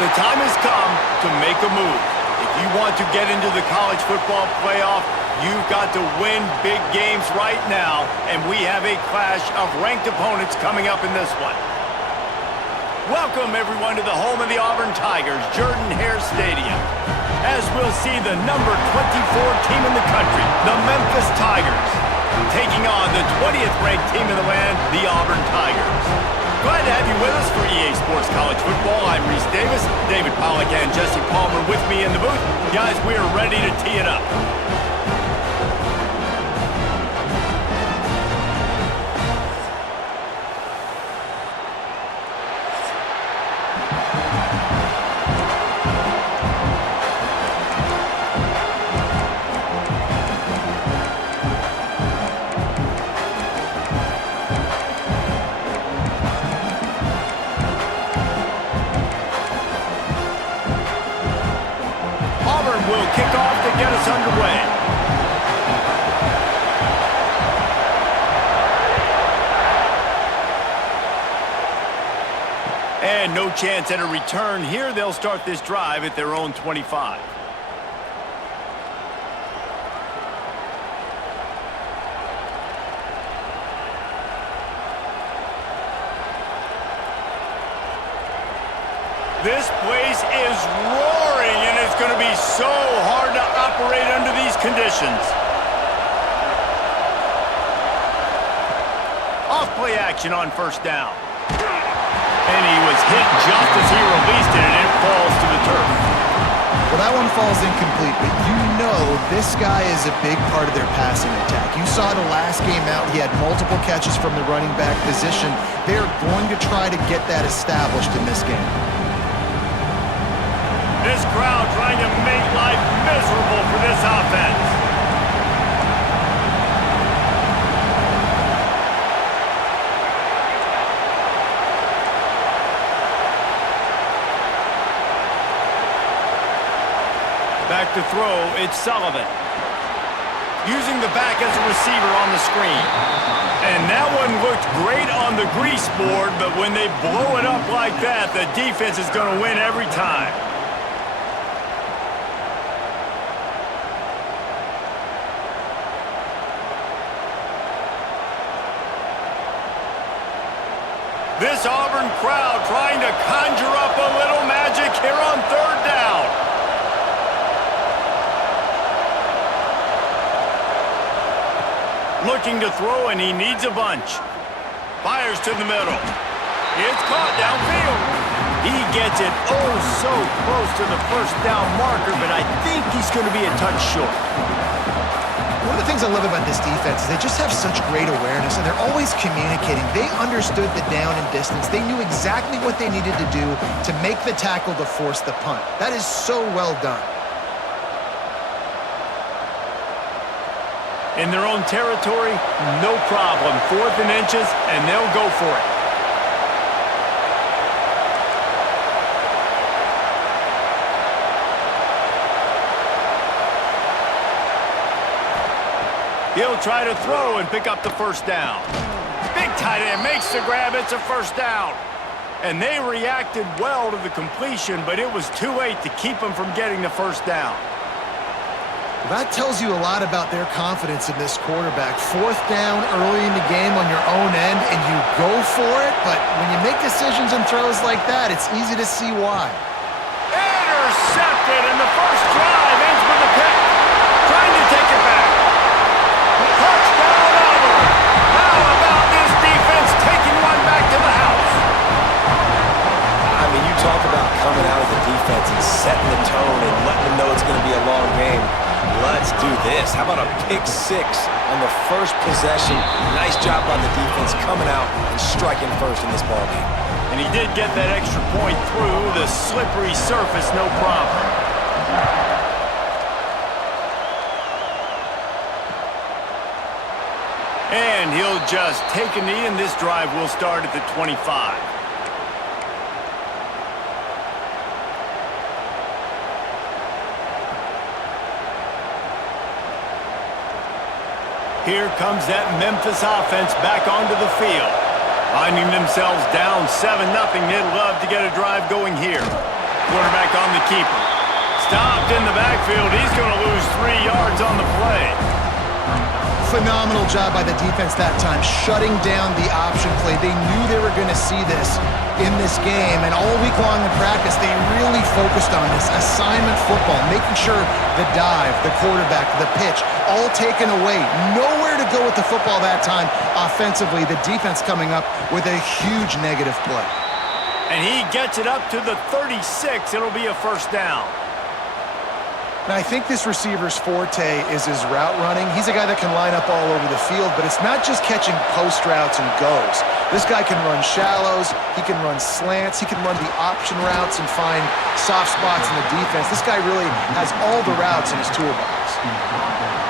The time has come to make a move. If you want to get into the college football playoff, you've got to win big games right now, and we have a clash of ranked opponents coming up in this one. Welcome, everyone, to the home of the Auburn Tigers, Jordan-Hare Stadium. As we'll see the number 24 team in the country, the Memphis Tigers, taking on the 20th ranked team in the land, the Auburn Tigers. Glad to have you with us for EA Sports College Football. I'm Reese Davis, David Pollack and Jesse Palmer with me in the booth. Guys, we are ready to tee it up. Will kick off to get us underway. And no chance at a return here. They'll start this drive at their own 25. This place is roaring, and it's going to be so hard to operate under these conditions. Off-play action on first down. And he was hit just as he released it, and it falls to the turf. Well, that one falls incomplete, but you know this guy is a big part of their passing attack. You saw the last game out, he had multiple catches from the running back position. They're going to try to get that established in this game. This crowd trying to make life miserable for this offense. Back to throw, it's Sullivan. Using the back as a receiver on the screen. And that one looked great on the grease board, but when they blow it up like that, the defense is going to win every time. This Auburn crowd trying to conjure up a little magic here on third down. Looking to throw, and he needs a bunch. Fires to the middle. It's caught downfield. He gets it oh so close to the first down marker, but I think he's going to be a touch short. One of the things I love about this defense is they just have such great awareness, and they're always communicating. They understood the down and distance. They knew exactly what they needed to do to make the tackle to force the punt. That is so well done. In their own territory, no problem. 4th and inches, and they'll go for it. He'll try to throw and pick up the first down. Big tight end makes the grab. It's a first down. And they reacted well to the completion, but it was too late to keep them from getting the first down. That tells you a lot about their confidence in this quarterback. 4th down early in the game on your own end, and you go for it, but when you make decisions and throws like that, it's easy to see why. Intercepted, and the first drive ends with a pick. Trying to take it back. Touchdown, Auburn. How about this defense taking one back to the house? I mean, you talk about coming out as a defense and setting the tone and letting them know it's going to be a long game. Let's do this. How about a pick 6 on the first possession? Nice job by the defense coming out and striking first in this ballgame. And he did get that extra point through the slippery surface, no problem. And he'll just take a knee, and this drive will start at the 25. Here comes that Memphis offense back onto the field. Finding themselves down 7-0, they'd love to get a drive going here. Quarterback on the keeper. Stopped in the backfield. He's going to lose 3 yards on the play. Phenomenal job by the defense that time, shutting down the option play. They knew they were going to see this in this game, and all week long in practice, they really focused on this assignment football, making sure the dive, the quarterback, the pitch, all taken away. Nowhere to go with the football that time offensively. The defense coming up with a huge negative play. And he gets it up to the 36. It'll be a first down. Now, I think this receiver's forte is his route running. He's a guy that can line up all over the field, but it's not just catching post routes and goes. This guy can run shallows, he can run slants, he can run the option routes and find soft spots in the defense. This guy really has all the routes in his toolbox.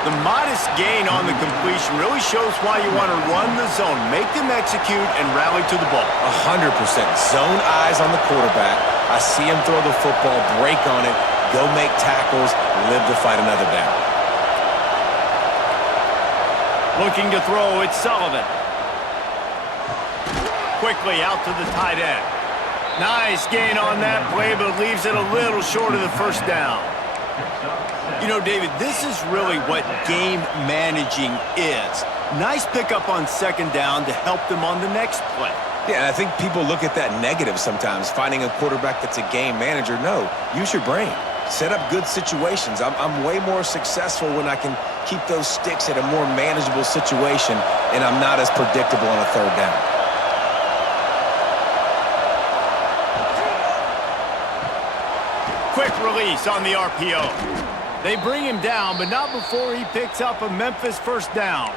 The modest gain on the completion really shows why you want to run the zone, make them execute, and rally to the ball. 100%. Zone eyes on the quarterback. I see him throw the football, break on it, go make tackles, live to fight another down. Looking to throw, it's Sullivan. Quickly out to the tight end. Nice gain on that play, but leaves it a little short of the first down. You know, David, this is really what game managing is. Nice pickup on second down to help them on the next play. Yeah, and I think people look at that negative sometimes, finding a quarterback that's a game manager. No, use your brain. Set up good situations. I'm way more successful when I can keep those sticks at a more manageable situation, and I'm not as predictable on a third down. Quick release on the RPO. They bring him down, but not before he picks up a Memphis first down.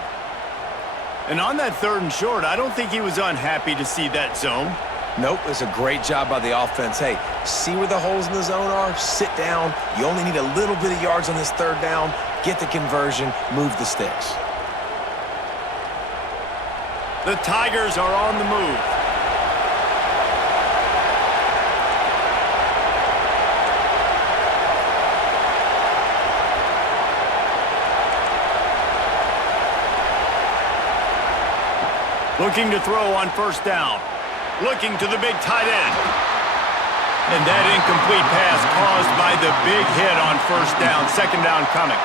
And on that 3rd and short, I don't think he was unhappy to see that zone. Nope, it's a great job by the offense. Hey, see where the holes in the zone are? Sit down. You only need a little bit of yards on this 3rd down. Get the conversion, move the sticks. The Tigers are on the move. Looking to throw on first down. Looking to the big tight end. And that incomplete pass caused by the big hit on first down. Second down coming.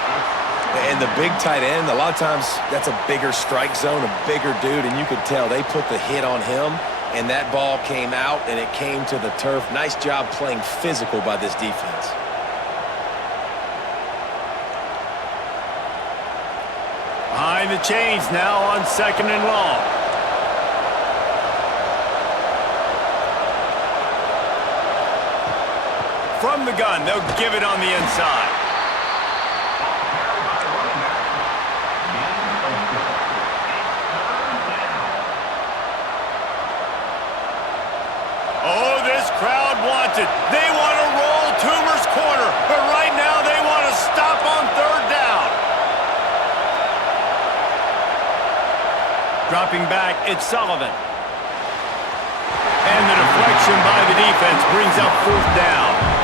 And the big tight end, a lot of times that's a bigger strike zone, a bigger dude, and you could tell they put the hit on him, and that ball came out, and it came to the turf. Nice job playing physical by this defense. Behind the chains now on 2nd and long. From the gun, they'll give it on the inside. Oh, this crowd wants it. They want to roll Toomer's corner, but right now they want to stop on 3rd down. Dropping back, it's Sullivan. And the deflection by the defense brings up 4th down.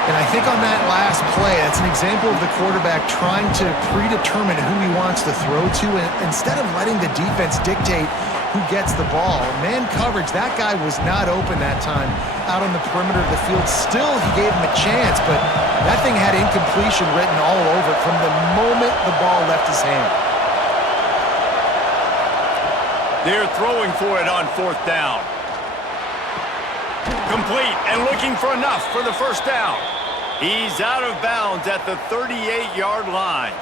And I think on that last play, that's an example of the quarterback trying to predetermine who he wants to throw to, and instead of letting the defense dictate who gets the ball. Man coverage, that guy was not open that time out on the perimeter of the field. Still, he gave him a chance, but that thing had incompletion written all over it from the moment the ball left his hand. They're throwing for it on 4th down. Complete and looking for enough for the first down. He's out of bounds at the 38-yard line.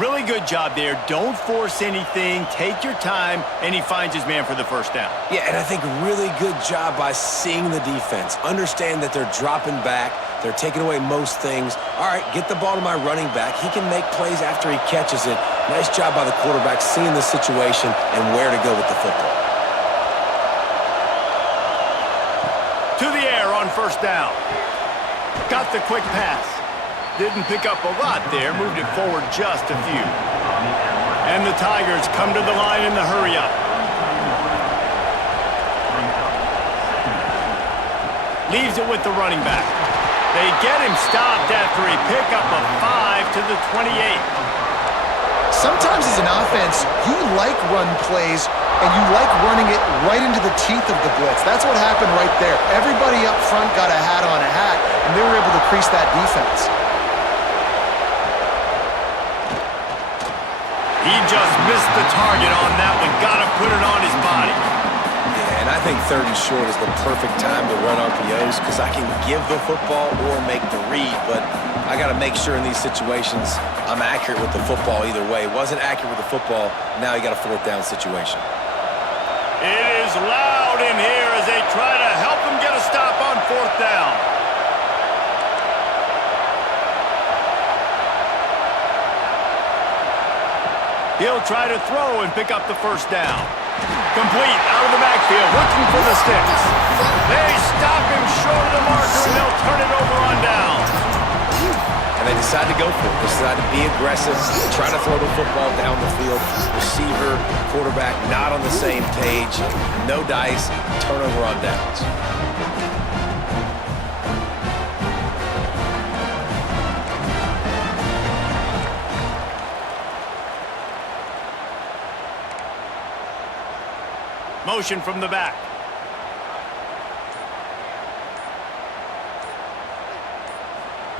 Really good job there. Don't force anything. Take your time, and he finds his man for the first down. Yeah, and I think really good job by seeing the defense. Understand that they're dropping back. They're taking away most things. All right, get the ball to my running back. He can make plays after he catches it. Nice job by the quarterback seeing the situation and where to go with the football. To the air on first down. Got the quick pass. Didn't pick up a lot there. Moved it forward just a few. And the Tigers come to the line in the hurry-up. Leaves it with the running back. They get him stopped after he picked up a 5 to the 28. Sometimes as an offense, you like run plays and you like running it right into the teeth of the blitz. That's what happened right there. Everybody up front got a hat on a hat, and they were able to crease that defense. He just missed the target on that one. Got to put it on his body. Yeah, and I think 3rd and short is the perfect time to run RPOs because I can give the football or make the read, but I got to make sure in these situations I'm accurate with the football either way. Wasn't accurate with the football, now you got a 4th down situation. It is loud in here as they try to help him get a stop on 4th down. He'll try to throw and pick up the 1st down. Complete out of the backfield, looking for the sticks. They stop him short of the marker, and they'll turn it over on down. And they decide to go for it. They decide to be aggressive, try to throw the football down the field. Receiver, quarterback, not on the same page. No dice, turnover on downs. Motion from the back.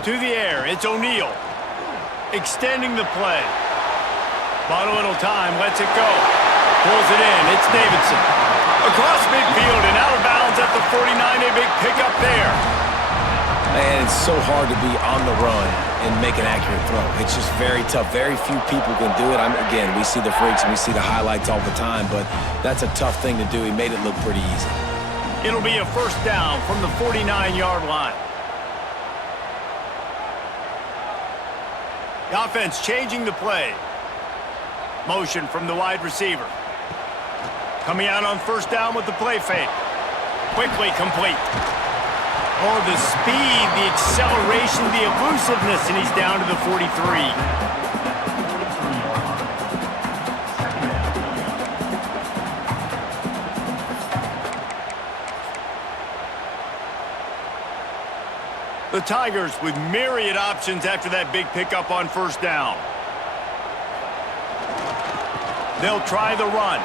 To the air, it's O'Neal. Extending the play. Bought a little time, lets it go. Pulls it in, it's Davidson. Across midfield and out of bounds at the 49, a big pickup there. Man, it's so hard to be on the run and make an accurate throw. It's just very tough. Very few people can do it. Again, we see the freaks and we see the highlights all the time, but that's a tough thing to do. He made it look pretty easy. It'll be a 1st down from the 49-yard line. The offense changing the play. Motion from the wide receiver. Coming out on 1st down with the play fake. Quickly complete. Oh, the speed, the acceleration, the elusiveness, and he's down to the 43. The Tigers with myriad options after that big pickup on 1st down. They'll try the run.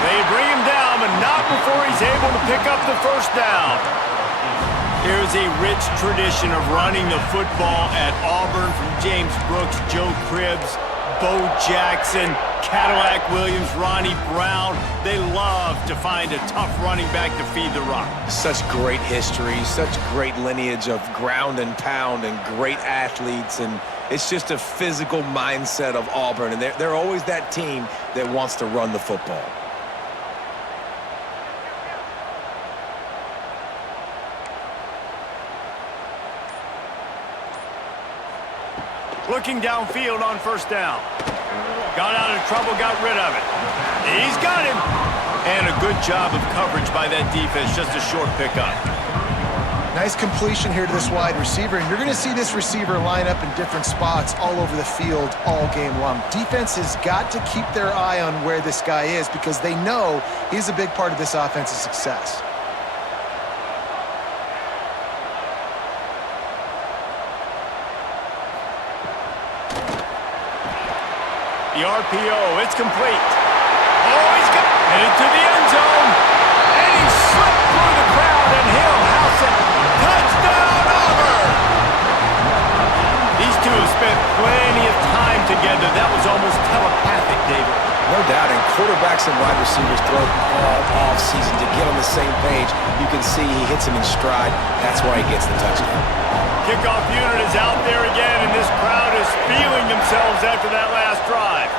They bring him down, but not before he's able to pick up the 1st down. Here's a rich tradition of running the football at Auburn from James Brooks, Joe Cribbs, Bo Jackson, Cadillac Williams, Ronnie Brown. They love to find a tough running back to feed the rock. Such great history, such great lineage of ground and pound and great athletes, and it's just a physical mindset of Auburn, and they're always that team that wants to run the football. Looking downfield on 1st down. Got out of trouble, got rid of it. He's got him. And a good job of coverage by that defense, just a short pickup. Nice completion here to this wide receiver, and you're going to see this receiver line up in different spots all over the field all game long. Defense has got to keep their eye on where this guy is because they know he's a big part of this offense's success. The RPO, it's complete. Oh, he's got headed to the end zone. And he slipped through the crowd, and he'll house it. Touchdown, Auburn! These two have spent plenty of time together. That was almost telepathic, David. No doubt, and quarterbacks and wide receivers throw all off-season to get on the same page. You can see he hits him in stride. That's why he gets the touchdown. Kickoff unit is out there again, and this crowd is feeling themselves after that last drive.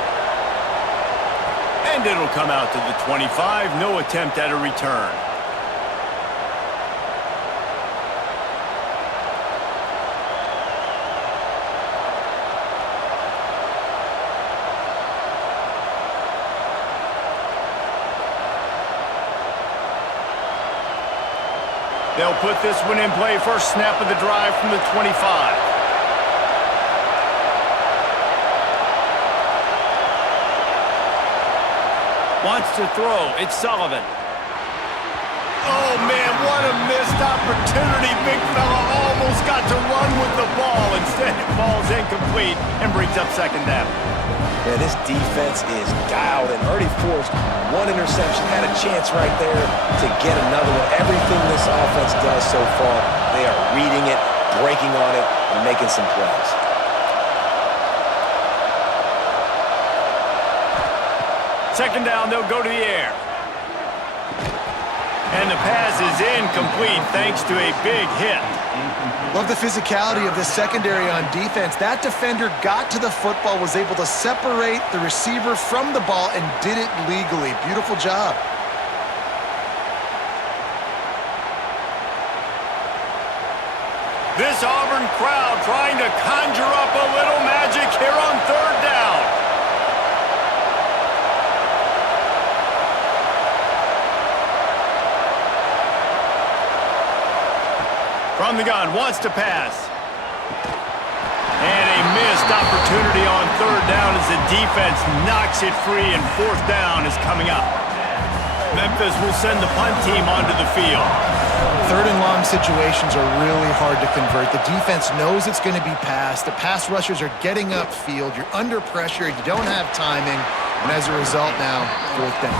And it'll come out to the 25. No attempt at a return. They'll put this one in play. First snap of the drive from the 25. Wants to throw. It's Sullivan. Oh, man, what a missed opportunity. Big fella almost got to run with the ball. Instead, it falls incomplete and brings up second down. Yeah, this defense is dialed and already forced one interception. Had a chance right there to get another one. Everything this offense does so far, they are reading it, breaking on it, and making some plays. Second down, they'll go to the air. And the pass is incomplete thanks to a big hit. Love the physicality of the secondary on defense. That defender got to the football, was able to separate the receiver from the ball, and did it legally. Beautiful job. This Auburn crowd trying to conjure up a little magic here on third down. From the gun, wants to pass. And a missed opportunity on third down as the defense knocks it free, and fourth down is coming up. Memphis will send the punt team onto the field. Third and long situations are really hard to convert. The defense knows it's going to be passed. The pass rushers are getting upfield. You're under pressure. You don't have timing. And as a result now, fourth down.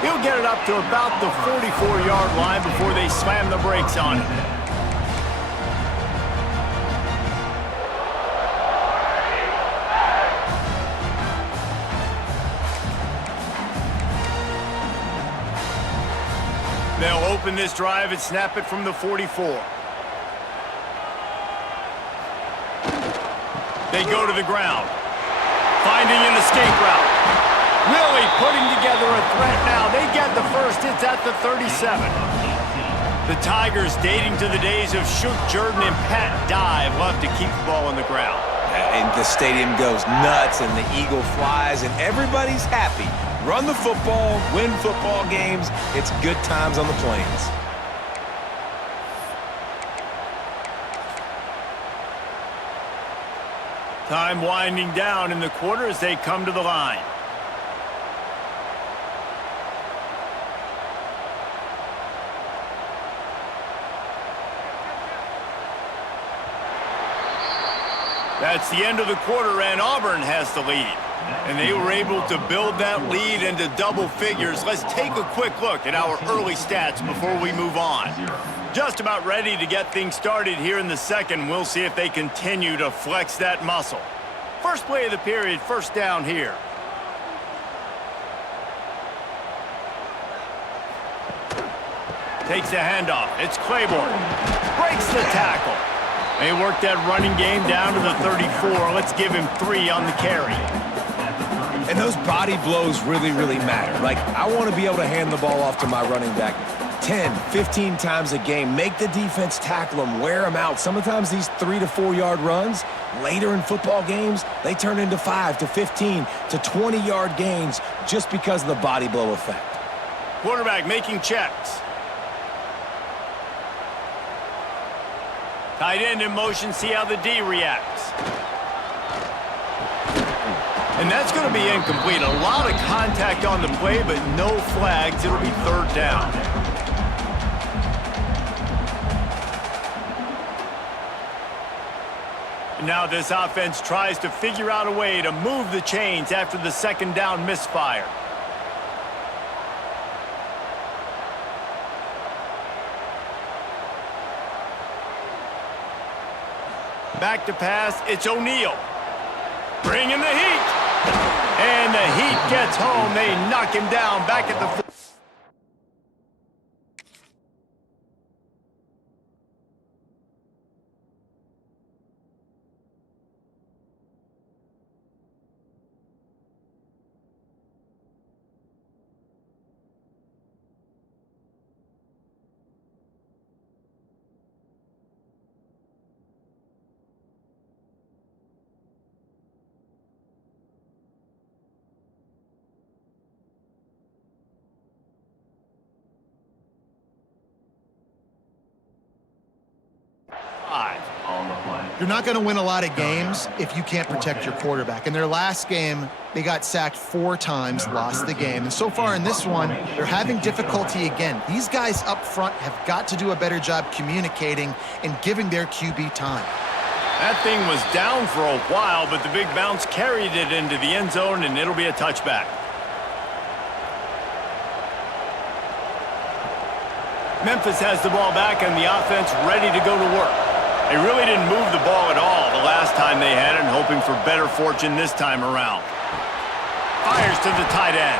He'll get it up to about the 44-yard line before they slam the brakes on it. They'll open this drive and snap it from the 44. They go to the ground, finding an escape route. Really putting together a threat now. They get the first. It's at the 37. The Tigers, dating to the days of Shook Jordan and Pat Dye, love to keep the ball on the ground. And the stadium goes nuts, and the eagle flies, and everybody's happy. Run the football, win football games. It's good times on the plains. Time winding down in the quarter as they come to the line. That's the end of the quarter, and Auburn has the lead. And they were able to build that lead into double figures. Let's take a quick look at our early stats before we move on. Just about ready to get things started here in the second. We'll see if they continue to flex that muscle. First play of the period, first down here. Takes the handoff. It's Claiborne. Breaks the tackle. They work that running game down to the 34. Let's give him 3 on the carry. And those body blows really, really matter. Like, I want to be able to hand the ball off to my running back 10, 15 times a game. Make the defense tackle them, wear them out. Sometimes these 3 to 4 yard runs, later in football games, they turn into 5 to 15 to 20 yard gains just because of the body blow effect. Quarterback making checks. Tight end in motion, see how the D reacts. And that's going to be incomplete. A lot of contact on the play, but no flags. It'll be third down. Now this offense tries to figure out a way to move the chains after the second down misfire. Back to pass, it's O'Neal. Bringing the heat. And the Heat gets home. They knock him down back at the... You're not going to win a lot of games if you can't protect your quarterback. In their last game, they got sacked 4 times, lost the game. And so far in this one, they're having difficulty again. These guys up front have got to do a better job communicating and giving their QB time. That thing was down for a while, but the big bounce carried it into the end zone, and it'll be a touchback. Memphis has the ball back, and the offense ready to go to work. They really didn't move the ball at all the last time they had it, and hoping for better fortune this time around. Fires to the tight end.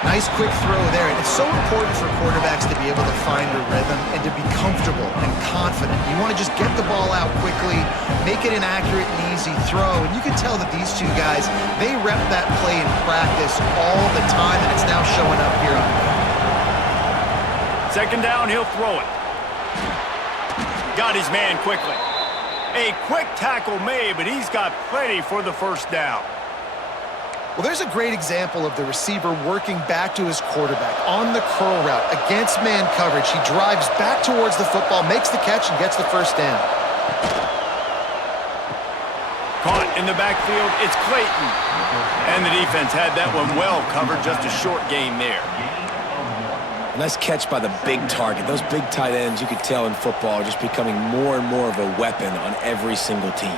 Nice quick throw there, and it's so important for quarterbacks to be able to find a rhythm and to be comfortable and confident. You want to just get the ball out quickly, make it an accurate and easy throw, and you can tell that these two guys, they rep that play in practice all the time, and it's now showing up here on Second down, he'll throw it. Got his man quickly. A quick tackle made, but he's got plenty for the first down. Well, there's a great example of the receiver working back to his quarterback on the curl route against man coverage. He drives back towards the football, makes the catch, and gets the first down. Caught in the backfield, it's Clayton. And the defense had that one well covered, just a short gain there. Nice catch by the big target. Those big tight ends, you could tell in football, are just becoming more and more of a weapon on every single team.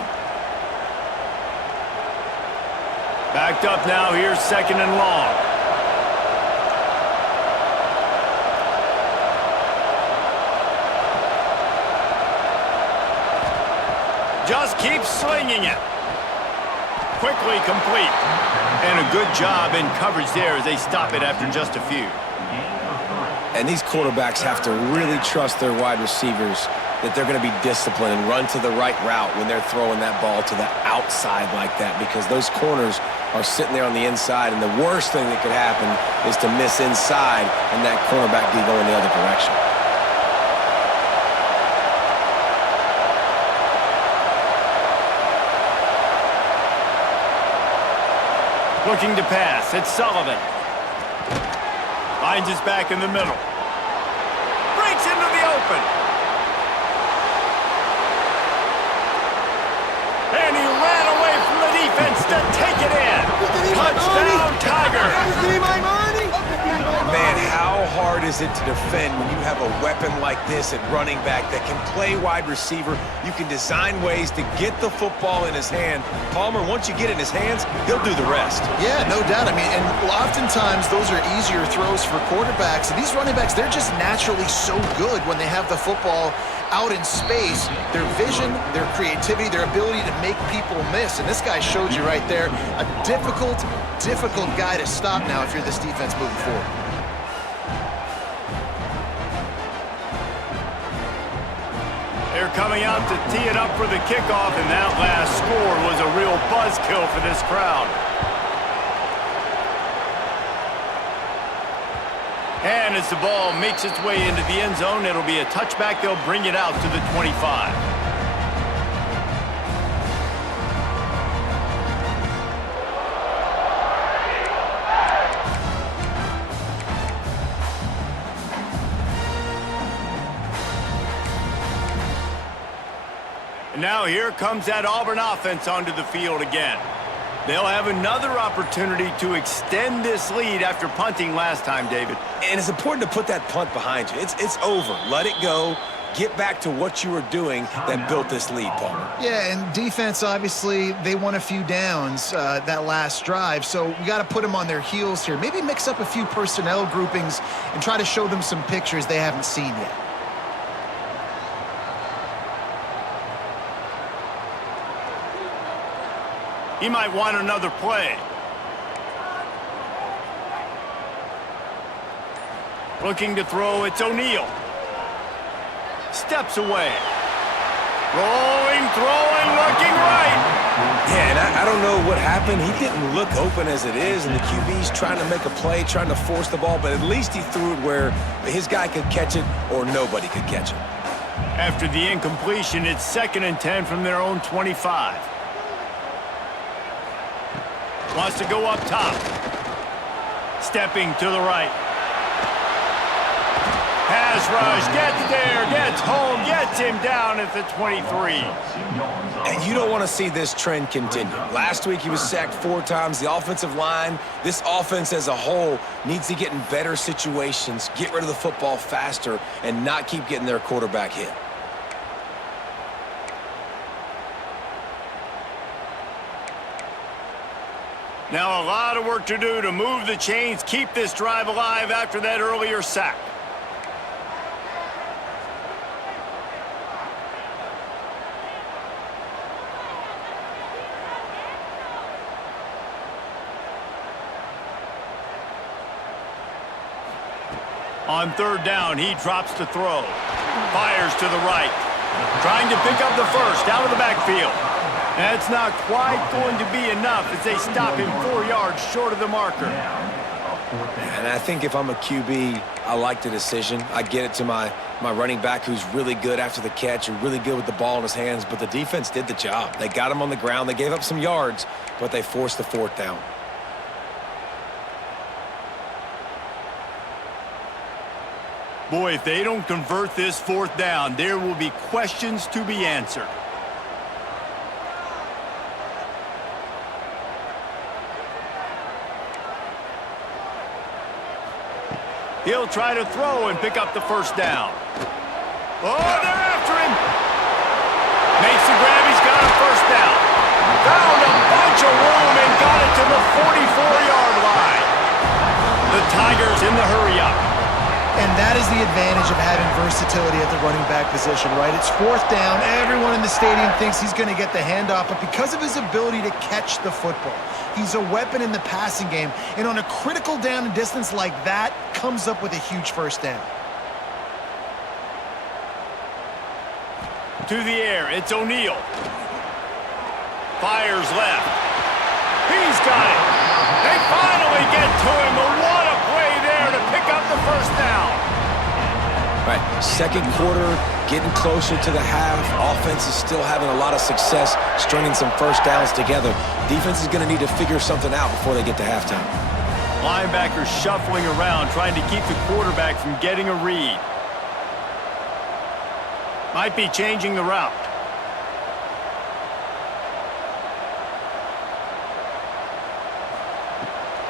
Backed up now, here's second and long. Just keep slinging it. Quickly complete. And a good job in coverage there as they stop it after just a few. And these quarterbacks have to really trust their wide receivers that they're going to be disciplined and run to the right route when they're throwing that ball to the outside like that, because those corners are sitting there on the inside, and the worst thing that could happen is to miss inside and that cornerback be going the other direction. Looking to pass, it's Sullivan. Finds his back in the middle. Breaks into the open. And he ran away from the defense to take it in. Touchdown, Tiger. Man, how hard is it to defend when you have a weapon like this at running back that can play wide receiver? You can design ways to get the football in his hand. Palmer, once you get it in his hands, he'll do the rest. Yeah, no doubt. I mean, and oftentimes those are easier throws for quarterbacks. And these running backs, they're just naturally so good when they have the football out in space. Their vision, their creativity, their ability to make people miss. And this guy showed you right there, a difficult guy to stop now if you're this defense moving forward. They're coming out to tee it up for the kickoff, and that last score was a real buzzkill for this crowd. And as the ball makes its way into the end zone, it'll be a touchback. They'll bring it out to the 25. And now here comes that Auburn offense onto the field again. They'll have another opportunity to extend this lead after punting last time, David. And it's important to put that punt behind you. It's over. Let it go. Get back to what you were doing that built this lead, Palmer. Yeah, and defense, obviously, they won a few downs that last drive, so we got to put them on their heels here. Maybe mix up a few personnel groupings and try to show them some pictures they haven't seen yet. He might want another play. Looking to throw, it's O'Neal. Steps away. Rolling, throwing, looking right. Yeah, and I don't know what happened. He didn't look open as it is, and the QB's trying to make a play, trying to force the ball, but at least he threw it where his guy could catch it or nobody could catch it. After the incompletion, it's 2nd and 10 from their own 25. Wants to go up top. Stepping to the right. Has rush, gets there, gets home, gets him down at the 23. And you don't want to see this trend continue. Last week he was sacked 4 times. The offensive line, this offense as a whole, needs to get in better situations, get rid of the football faster, and not keep getting their quarterback hit. Now a lot of work to do to move the chains, keep this drive alive after that earlier sack. On third down, he drops to throw. Fires to the right. Trying to pick up the first out of the backfield. That's not quite going to be enough as they stop him 4 yards short of the marker. And I think if I'm a QB, I like the decision. I get it to my running back who's really good after the catch and really good with the ball in his hands, but the defense did the job. They got him on the ground. They gave up some yards, but they forced the 4th down. Boy, if they don't convert this 4th down, there will be questions to be answered. He'll try to throw and pick up the first down. Oh, they're after him. Makes the grab. He's got a first down. Found a bunch of room and got it to the 44-yard line. The Tigers in the hurry-up. And that is the advantage of having versatility at the running back position, right? It's 4th down. Everyone in the stadium thinks he's going to get the handoff, but because of his ability to catch the football, he's a weapon in the passing game. And on a critical down and distance like that, comes up with a huge first down. To the air, it's O'Neal. Fires left. He's got it. They finally get to him, but what a play there to pick up the first down. All right, second quarter, getting closer to the half. Offense is still having a lot of success stringing some first downs together. Defense is going to need to figure something out before they get to halftime. Linebackers shuffling around, trying to keep the quarterback from getting a read. Might be changing the route.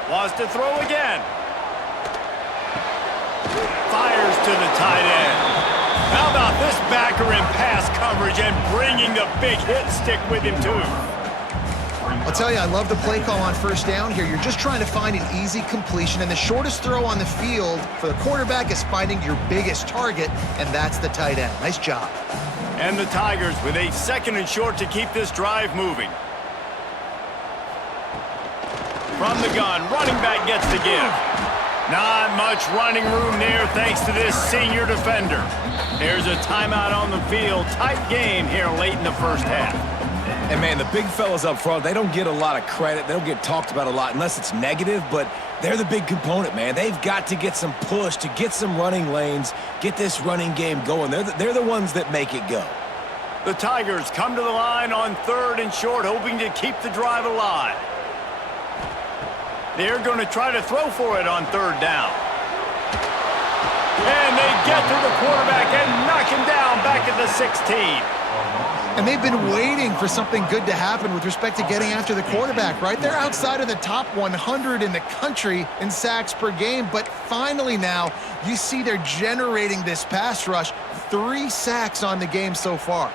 Wants to throw again. Fires to the tight end. How about this backer in pass coverage and bringing the big hit stick with him too? I'll tell you, I love the play call on first down here. You're just trying to find an easy completion, and the shortest throw on the field for the quarterback is finding your biggest target, and that's the tight end. Nice job. And the Tigers with a 2nd and short to keep this drive moving. From the gun, running back gets the give. Not much running room there thanks to this senior defender. There's a timeout on the field. Tight game here late in the first half. And, man, the big fellas up front, they don't get a lot of credit. They don't get talked about a lot unless it's negative, but they're the big component, man. They've got to get some push to get some running lanes, get this running game going. They're the ones that make it go. The Tigers come to the line on 3rd and short, hoping to keep the drive alive. They're going to try to throw for it on 3rd down. And they get to the quarterback and knock him down back at the 16. And they've been waiting for something good to happen with respect to getting after the quarterback, right? They're outside of the top 100 in the country in sacks per game, but finally now you see they're generating this pass rush. 3 sacks on the game so far.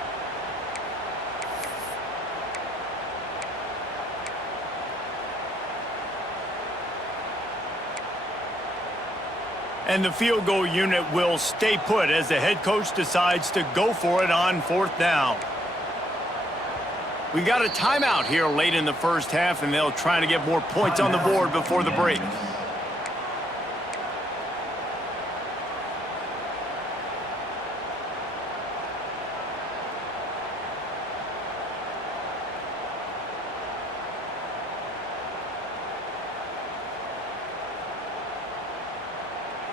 And the field goal unit will stay put as the head coach decides to go for it on 4th down. We got a timeout here late in the first half, and they'll try to get more points on the board before the break.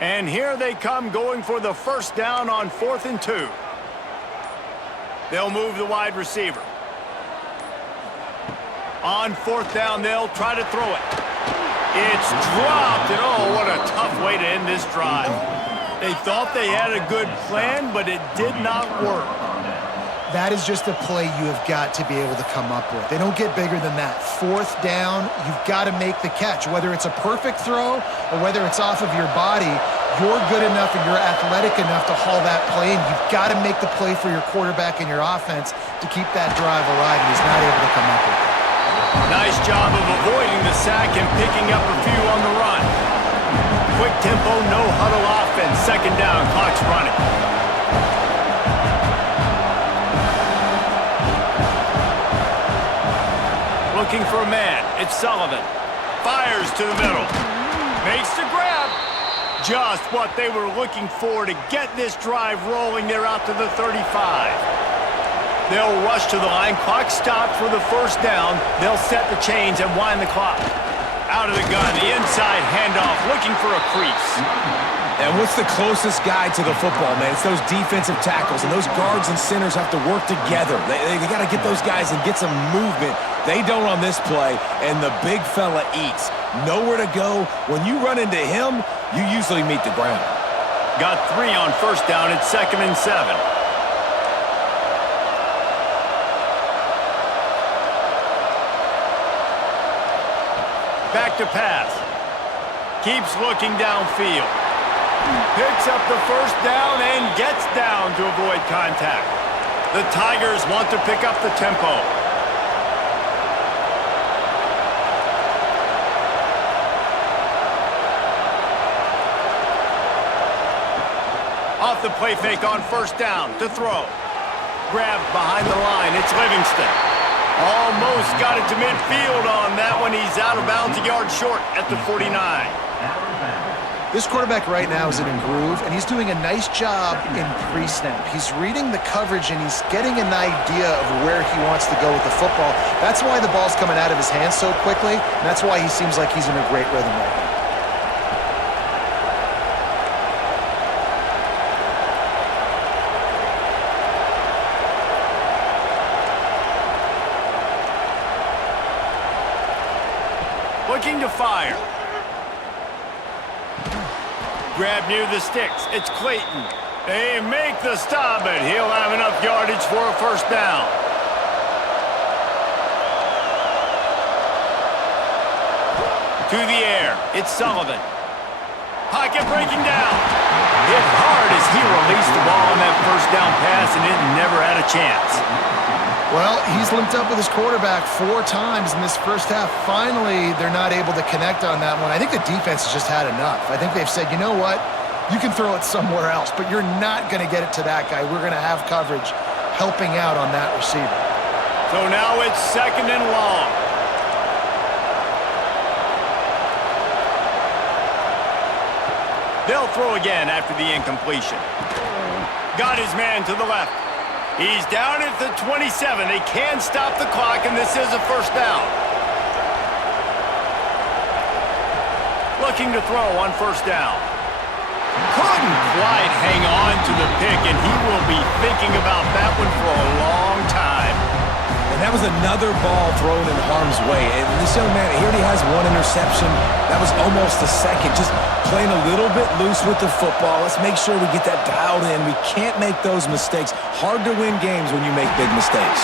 And here they come going for the first down on 4th and 2. They'll move the wide receiver. On 4th down, they'll try to throw it. It's dropped, and oh, what a tough way to end this drive. They thought they had a good plan, but it did not work. That is just a play you have got to be able to come up with. They don't get bigger than that. 4th down, you've got to make the catch. Whether it's a perfect throw or whether it's off of your body, you're good enough and you're athletic enough to haul that play in. You've got to make the play for your quarterback and your offense to keep that drive alive, and he's not able to come up with it. Nice job of avoiding the sack and picking up a few on the run. Quick tempo, no huddle offense. 2nd down, clock's running. Looking for a man. It's Sullivan. Fires to the middle. Makes the grab. Just what they were looking for to get this drive rolling. They're out to the 35. They'll rush to the line. Clock stopped for the 1st down. They'll set the chains and wind the clock. Out of the gun, the inside handoff, looking for a crease. And what's the closest guy to the football, man? It's those defensive tackles, and those guards and centers have to work together. They got to get those guys and get some movement. They don't on this play, and the big fella eats. Nowhere to go. When you run into him, you usually meet the ground. Got 3 on 1st down. It's 2nd and 7. Back to pass. Keeps looking downfield. Picks up the 1st down and gets down to avoid contact. The Tigers want to pick up the tempo. Off the play fake on 1st down to throw. Grabbed behind the line. It's Livingston. Almost got it to midfield on that one. He's out of bounds, a yard short at the 49. This quarterback right now is in a groove, and he's doing a nice job in pre-snap. He's reading the coverage, and he's getting an idea of where he wants to go with the football. That's why the ball's coming out of his hands so quickly, and that's why he seems like he's in a great rhythm right now. Looking to fire. Grab near the sticks. It's Clayton. They make the stop, but he'll have enough yardage for a 1st down. To the air. It's Sullivan. Pocket breaking down. Hit hard as he released the ball on that 1st down pass, and it never had a chance. Well, he's linked up with his quarterback 4 times in this 1st half. Finally, they're not able to connect on that one. I think the defense has just had enough. I think they've said, you know what? You can throw it somewhere else, but you're not going to get it to that guy. We're going to have coverage helping out on that receiver. So now it's 2nd and long. They'll throw again after the incompletion. Got his man to the left. He's down at the 27. They can stop the clock, and this is a 1st down. Looking to throw on 1st down. Couldn't quite hang on to the pick, and he will be thinking about that one for a long time. And that was another ball thrown in harm's way. And this young man, he already has 1 interception. That was almost a 2nd. Just playing a little bit loose with the football. Let's make sure we get that dialed in. We can't make those mistakes. Hard to win games when you make big mistakes.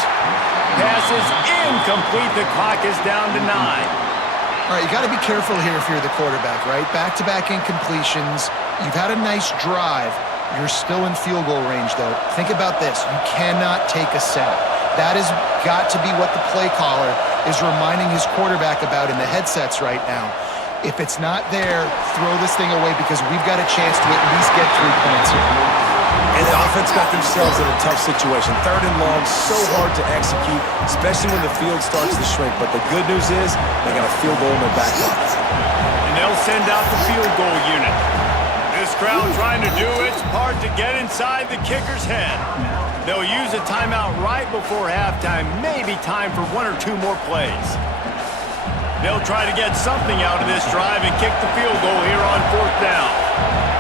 Pass is incomplete. The clock is down to 9. All right, you got to be careful here if you're the quarterback, right? Back-to-back incompletions. You've had a nice drive. You're still in field goal range, though. Think about this. You cannot take a sack. That has got to be what the play caller is reminding his quarterback about in the headsets right now. If it's not there, throw this thing away because we've got a chance to at least get 3 points here. And the offense got themselves in a tough situation. 3rd and long, so hard to execute, especially when the field starts to shrink. But the good news is they got a field goal in their back pocket. And they'll send out the field goal unit. This crowd trying to do its part to get inside the kicker's head. They'll use a timeout right before halftime, maybe time for 1 or 2 more plays. They'll try to get something out of this drive and kick the field goal here on 4th down.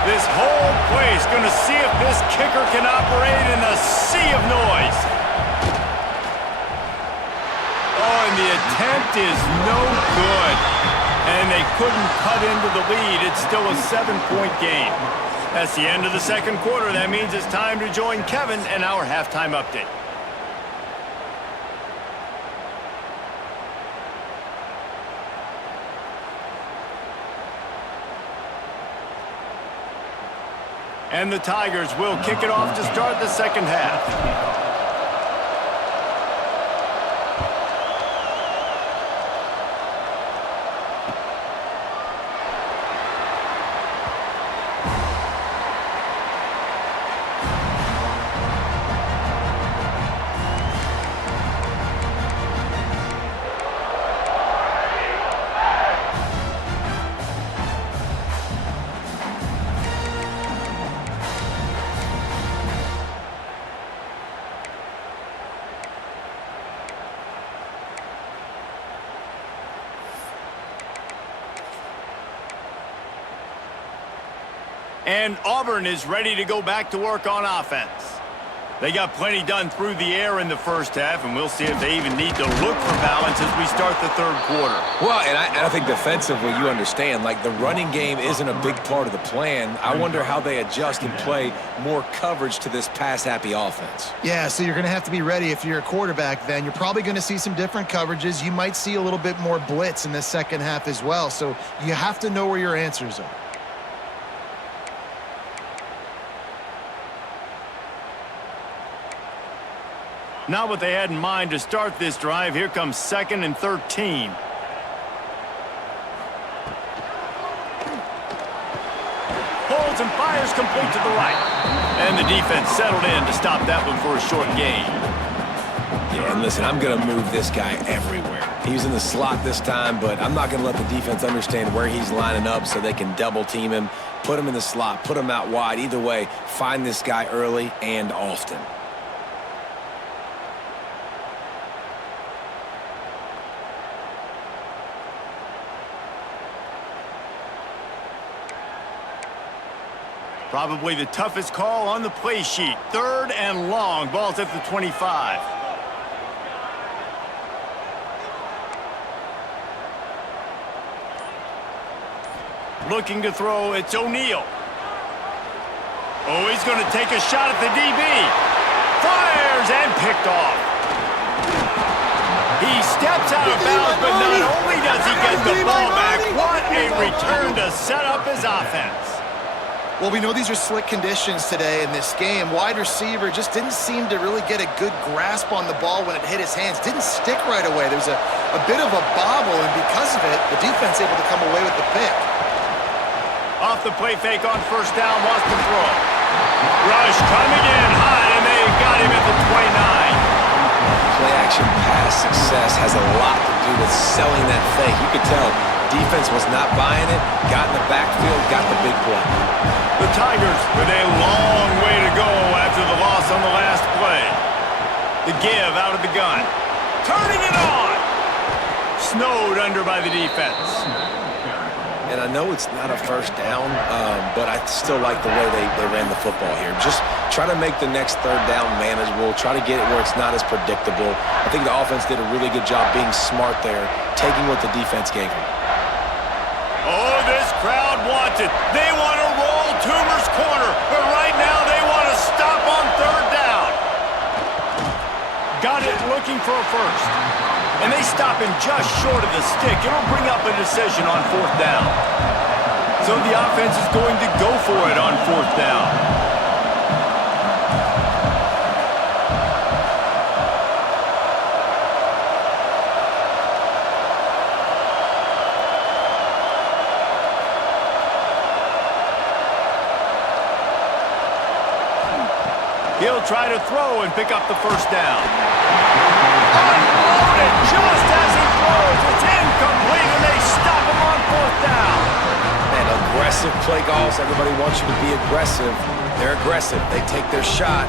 This whole place going to see if this kicker can operate in a sea of noise. Oh, and the attempt is no good. And they couldn't cut into the lead. It's still a 7-point game. That's the end of the second quarter. That means it's time to join Kevin in our halftime update. And the Tigers will kick it off to start the second half. And Auburn is ready to go back to work on offense. They got plenty done through the air in the first half, and we'll see if they even need to look for balance as we start the third quarter. Well, and I think defensively, you understand, like the running game isn't a big part of the plan. I wonder how they adjust and play more coverage to this pass-happy offense. Yeah, so you're going to have to be ready if you're a quarterback then. You're probably going to see some different coverages. You might see a little bit more blitz in the second half as well, so you have to know where your answers are. Not what they had in mind to start this drive. Here comes 2nd and 13. Holds and fires complete to the right. And the defense settled in to stop that one for a short gain. Yeah, and listen, I'm going to move this guy everywhere. He's in the slot this time, but I'm not going to let the defense understand where he's lining up so they can double team him, put him in the slot, put him out wide. Either way, find this guy early and often. Probably the toughest call on the play sheet. 3rd and long. Ball's at the 25. Looking to throw, it's O'Neal. Oh, he's going to take a shot at the DB. Fires and picked off. He steps out of bounds, but not only does he get the ball back, what a return to set up his offense. Well, we know these are slick conditions today in this game. Wide receiver just didn't seem to really get a good grasp on the ball when it hit his hands. Didn't stick right away. There was a bit of a bobble, and because of it, the defense able to come away with the pick. Off the play fake on 1st down, wants to throw. Rush coming in high, and they got him at the 29. Play-action pass success has a lot to do with selling that fake. You could tell defense was not buying it, got in the backfield, got the big play. The Tigers with a long way to go after the loss on the last play. The give out of the gun. Turning it on! Snowed under by the defense. And I know it's not a 1st down, but I still like the way they ran the football here. Just try to make the next 3rd down manageable. Try to get it where it's not as predictable. I think the offense did a really good job being smart there, taking what the defense gave them. Oh, this crowd wants it. They want to roll Toomer's corner, but right now they want to stop on 3rd down. Got it looking for a first. And they stop him just short of the stick. It'll bring up a decision on 4th down. So the offense is going to go for it on 4th down. He'll try to throw and pick up the 1st down. Unloaded just as he throws. It's incomplete, and they stop him on 4th down. Man, aggressive play calls. Everybody wants you to be aggressive. They're aggressive. They take their shot.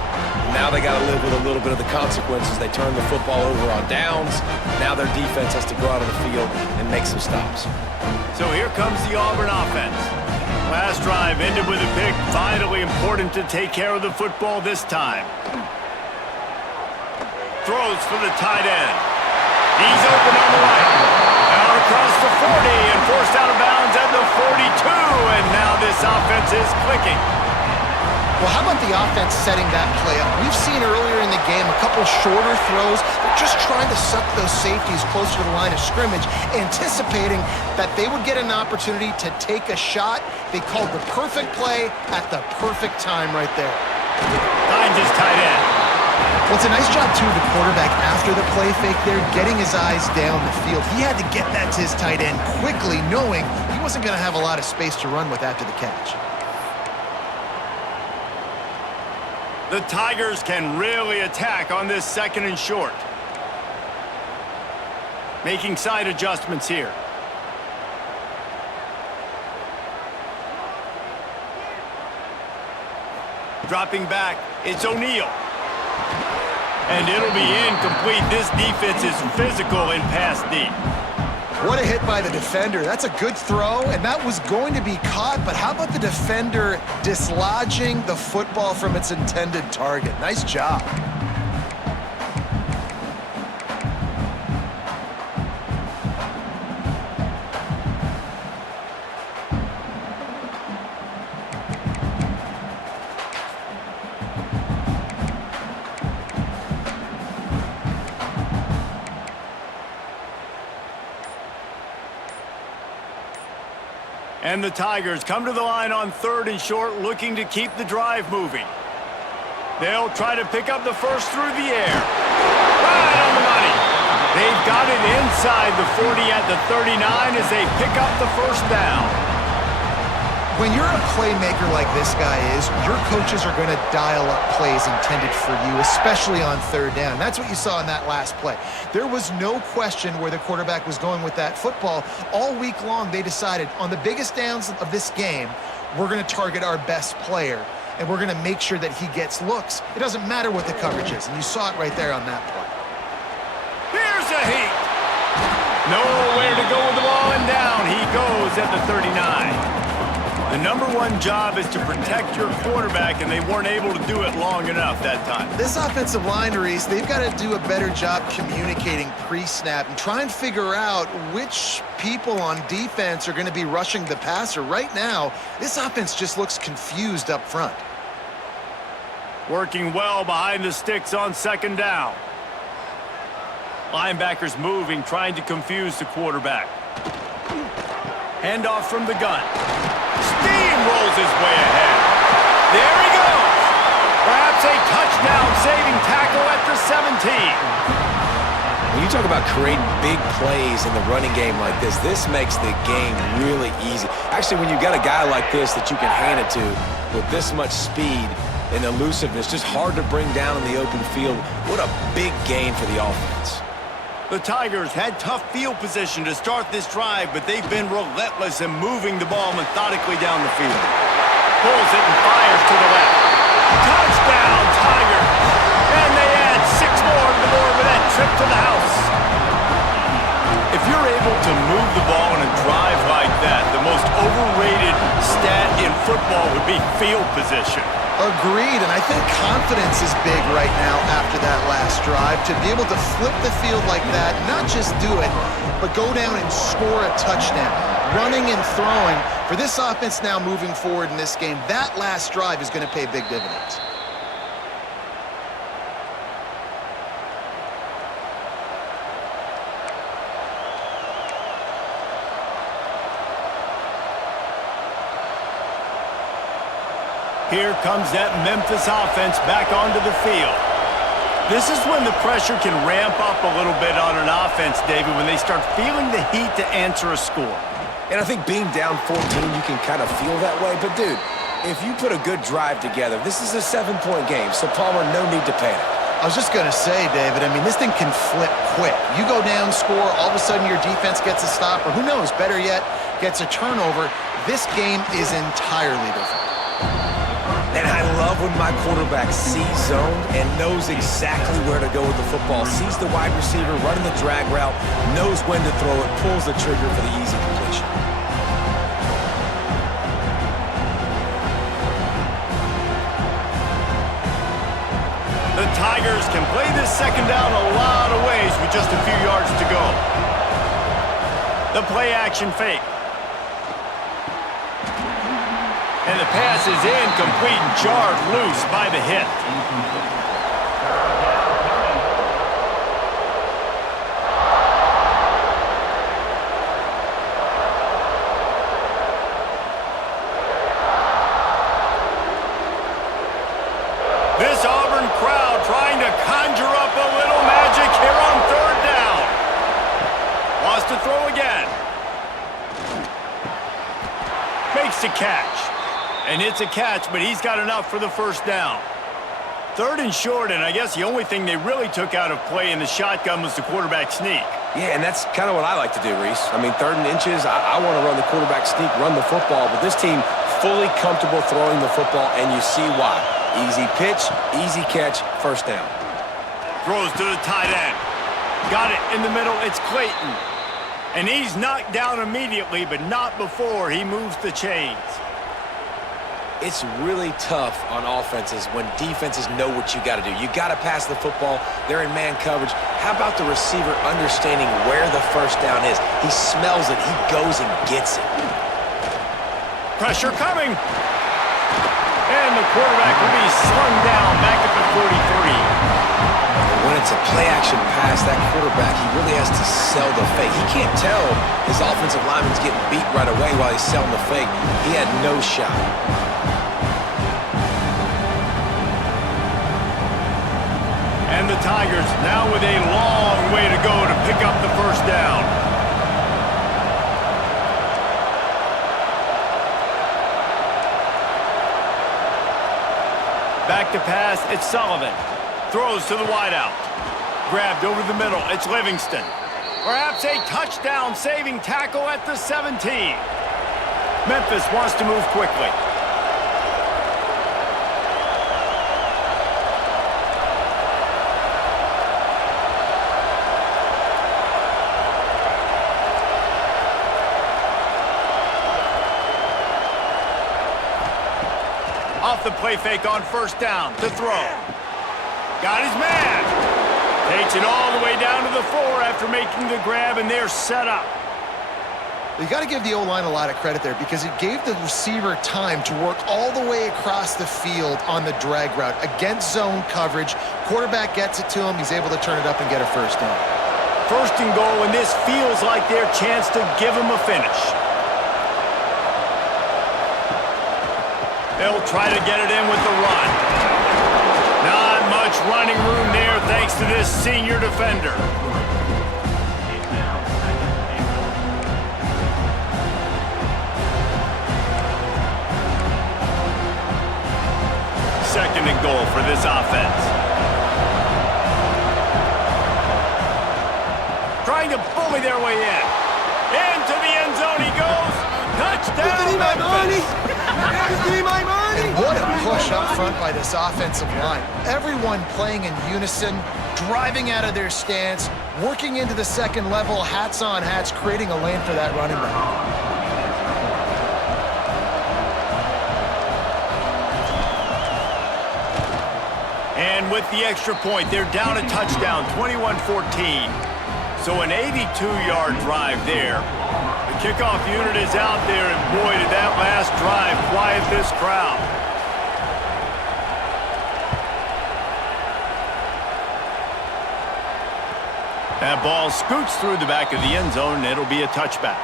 Now they got to live with a little bit of the consequences. They turn the football over on downs. Now their defense has to go out on the field and make some stops. So here comes the Auburn offense. Last drive ended with a pick. Vitally important to take care of the football this time. Throws for the tight end. He's open on the right. Out across the 40 and forced out of bounds at the 42. And now this offense is clicking. Well, how about the offense setting that play up? We've seen earlier in the game a couple shorter throws. They're just trying to suck those safeties closer to the line of scrimmage, anticipating that they would get an opportunity to take a shot. They called the perfect play at the perfect time right there. Finds his tight end. Well, it's a nice job, too, of the quarterback after the play fake there, getting his eyes down the field. He had to get that to his tight end quickly, knowing he wasn't going to have a lot of space to run with after the catch. The Tigers can really attack on this 2nd and short. Making side adjustments here. Dropping back, it's O'Neal. And it'll be incomplete. This defense is physical in pass deep. What a hit by the defender. That's a good throw, and that was going to be caught, but how about the defender dislodging the football from its intended target? Nice job. And the Tigers come to the line on 3rd and short, looking to keep the drive moving. They'll try to pick up the first through the air. Right on the money. They've got it inside the 40 at the 39 as they pick up the first down. When you're a playmaker like this guy is, your coaches are going to dial up plays intended for you, especially on 3rd down. That's what you saw in that last play. There was no question where the quarterback was going with that football. All week long, they decided on the biggest downs of this game, we're going to target our best player, and we're going to make sure that he gets looks. It doesn't matter what the coverage is, and you saw it right there on that play. Here's a heat. Nowhere to go with the ball, and down he goes at the 39. The number one job is to protect your quarterback, and they weren't able to do it long enough that time. This offensive line, Reese, they've got to do a better job communicating pre-snap and try and figure out which people on defense are going to be rushing the passer. Right now, this offense just looks confused up front. Working well behind the sticks on 2nd down. Linebackers moving, trying to confuse the quarterback. Handoff from the gun. Steamrolls his way ahead. There he goes. Perhaps a touchdown-saving tackle at the 17. When you talk about creating big plays in the running game like this makes the game really easy. Actually, when you've got a guy like this that you can hand it to with this much speed and elusiveness, just hard to bring down in the open field. What a big game for the offense. The Tigers had tough field position to start this drive, but they've been relentless in moving the ball methodically down the field. Pulls it and fires to the left. Touchdown, Tigers! And they add 6 more to the board with that trip to the house. If you're able to move the ball in a drive like that, the most overrated stat in football would be field position. Agreed, and I think confidence is big right now after that last drive. To be able to flip the field like that, not just do it, but go down and score a touchdown. Running and throwing. For this offense now moving forward in this game, that last drive is going to pay big dividends. Here comes that Memphis offense back onto the field. This is when the pressure can ramp up a little bit on an offense, David, when they start feeling the heat to answer a score. And I think being down 14, you can kind of feel that way. But, dude, if you put a good drive together, this is a 7-point game, so Palmer, no need to panic. I was just going to say, David, I mean, this thing can flip quick. You go down, score, all of a sudden your defense gets a stop, or who knows, better yet, gets a turnover. This game is entirely different. And I love when my quarterback sees zone and knows exactly where to go with the football. Sees the wide receiver running the drag route, knows when to throw it, pulls the trigger for the easy completion. The Tigers can play this 2nd down a lot of ways with just a few yards to go. The play action fake. And the pass is incomplete, jarred loose by the hit. This Auburn crowd trying to conjure up a little magic here on third down. Wants to throw again. Makes the catch. And it's a catch, but he's got enough for the first down. Third and short, and I guess the only thing they really took out of play in the shotgun was the quarterback sneak. Yeah, and that's kind of what I like to do, Reese. I mean, 3rd and inches, I want to run the quarterback sneak, run the football, but this team fully comfortable throwing the football, and you see why. Easy pitch, easy catch, first down. Throws to the tight end. Got it in the middle, it's Clayton. And he's knocked down immediately, but not before he moves the chains. It's really tough on offenses when defenses know what you got to do. You got to pass the football. They're in man coverage. How about the receiver understanding where the first down is? He smells it. He goes and gets it. Pressure coming. And the quarterback will be slung down back at the 43. When it's a play-action pass, that quarterback, he really has to sell the fake. He can't tell his offensive lineman's getting beat right away while he's selling the fake. He had no shot. And the Tigers now with a long way to go to pick up the first down. Back to pass, it's Sullivan. Throws to the wideout. Grabbed over the middle, it's Livingston. Perhaps a touchdown-saving tackle at the 17. Memphis wants to move quickly. Off the play fake on first down to throw. Got his man. Takes it all the way down to the 4 after making the grab, and they're set up. You got to give the O-line a lot of credit there because it gave the receiver time to work all the way across the field on the drag route against zone coverage. Quarterback gets it to him. He's able to turn it up and get a first down. First and goal, and this feels like their chance to give him a finish. They'll try to get it in with the run. Not much running room there thanks to this senior defender. Second and goal for this offense. Trying to bully their way in. Into the end zone he goes. Touchdown, Memphis. What a push up front by this offensive line. Everyone playing in unison, driving out of their stance, working into the second level, hats on hats, creating a lane for that running back. And with the extra point, they're down a touchdown, 21-14. So an 82-yard drive there. The kickoff unit is out there, and boy, did that last drive quiet this crowd. That ball scoots through the back of the end zone, and it'll be a touchback.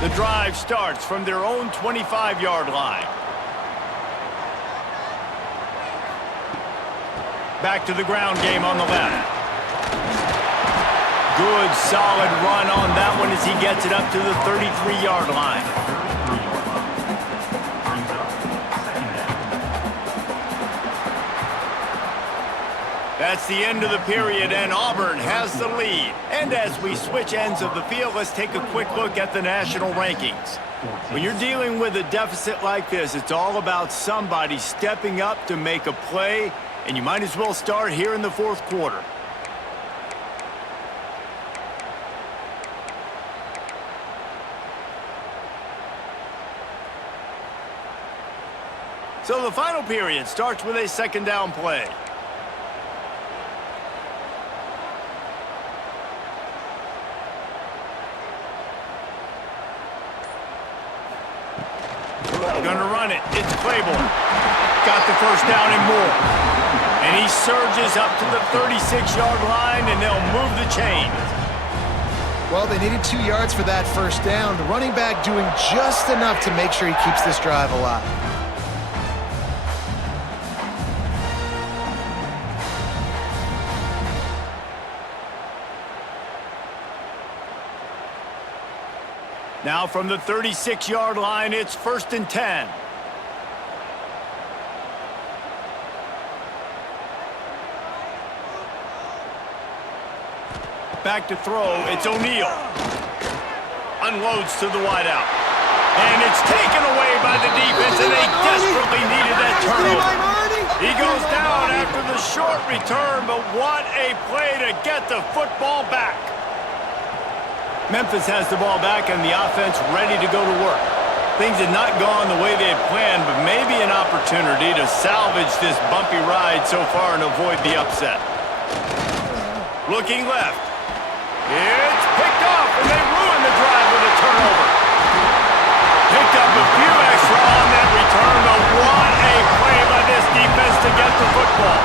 The drive starts from their own 25-yard line. Back to the ground game on the left. Good, solid run on that one as he gets it up to the 33-yard line. That's the end of the period, and Auburn has the lead. And as we switch ends of the field, let's take a quick look at the national rankings. When you're dealing with a deficit like this, it's all about somebody stepping up to make a play, and you might as well start here in the fourth quarter. So the final period starts with a second down play. Gonna run it. It's Claiborne. Got the first down and more. And he surges up to the 36-yard line, and they'll move the chains. Well, they needed 2 yards for that first down. The running back doing just enough to make sure he keeps this drive alive. Now from the 36-yard line, it's 1st and 10. Back to throw, it's O'Neal. Unloads to the wideout. And it's taken away by the defense, and they desperately needed that turnover. He goes down after the short return, but what a play to get the football back. Memphis has the ball back and the offense ready to go to work. Things had not gone the way they had planned, but maybe an opportunity to salvage this bumpy ride so far and avoid the upset. Looking left. It's picked off, and they ruin the drive with a turnover. Picked up a few extra on that return, but what a play by this defense to get the football.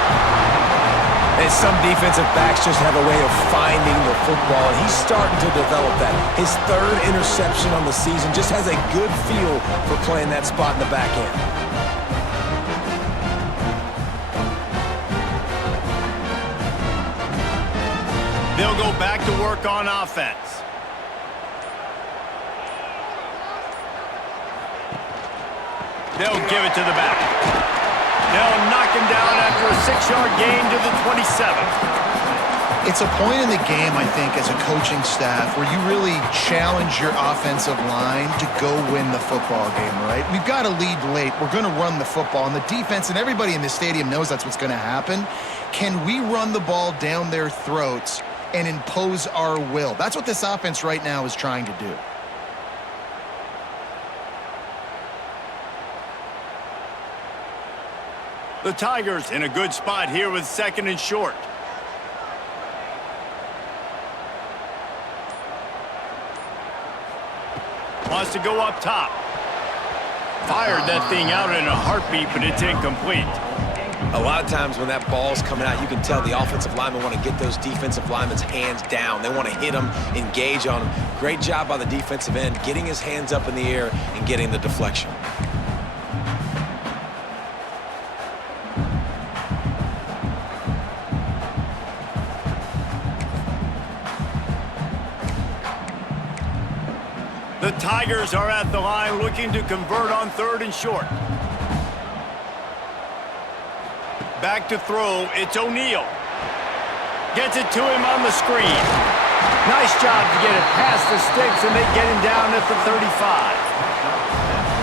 And some defensive backs just have a way of finding the football, and he's starting to develop that. His 3rd interception on the season just has a good feel for playing that spot in the back end. They'll go back to work on offense. They'll give it to the back. They'll knock him down after a 6-yard gain to the 27. It's a point in the game, I think, as a coaching staff where you really challenge your offensive line to go win the football game, right? We've got to lead late. We're going to run the football, and the defense and everybody in the stadium knows that's what's going to happen. Can we run the ball down their throats and impose our will? That's what this offense right now is trying to do. The Tigers in a good spot here with 2nd and short. Wants to go up top. Fired that thing out in a heartbeat, but it's incomplete. A lot of times when that ball's coming out, you can tell the offensive linemen want to get those defensive linemen's hands down. They want to hit them, engage on them. Great job by the defensive end, getting his hands up in the air and getting the deflection. The Tigers are at the line looking to convert on 3rd and short. Back to throw, it's O'Neal. Gets it to him on the screen. Nice job to get it past the sticks, and they get him down at the 35.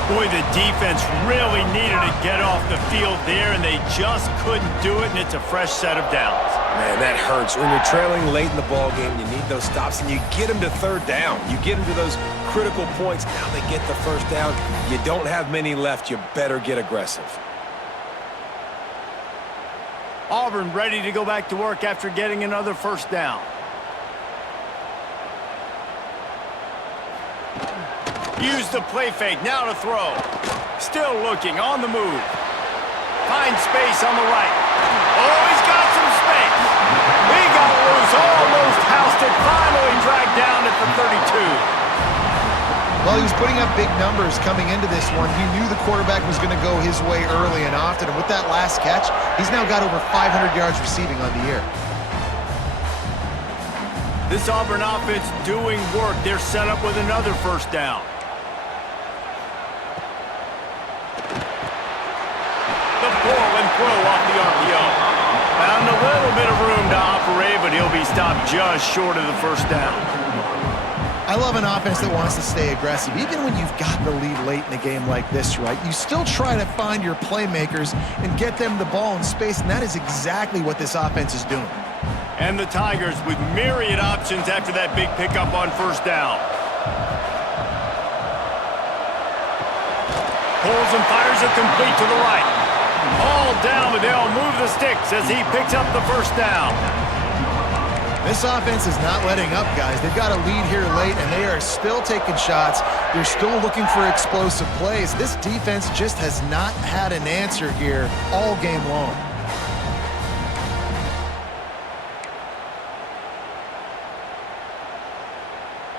Boy, the defense really needed to get off the field there, and they just couldn't do it, and it's a fresh set of downs. Man, that hurts. When you're trailing late in the ball game, you need those stops, and you get them to 3rd down. You get them to those critical points. Now they get the first down. You don't have many left. You better get aggressive. Auburn ready to go back to work after getting another first down. Use the play fake, now to throw. Still looking, on the move. Finds space on the right. Oh, he's got some space. He got loose, almost housed it, finally dragged down at the 32. Well, he was putting up big numbers coming into this one. He knew the quarterback was going to go his way early and often, and with that last catch, he's now got over 500 yards receiving on the year. This Auburn offense doing work. They're set up with another first down. The pull and throw off the RPO. Found a little bit of room to operate, but he'll be stopped just short of the first down. I love an offense that wants to stay aggressive. Even when you've got the lead late in a game like this, right, you still try to find your playmakers and get them the ball in space, and that is exactly what this offense is doing. And the Tigers with myriad options after that big pickup on first down. Pulls and fires it complete to the right. All down, but they'll move the sticks as he picks up the first down. This offense is not letting up, guys. They've got a lead here late, and they are still taking shots. They're still looking for explosive plays. This defense just has not had an answer here all game long.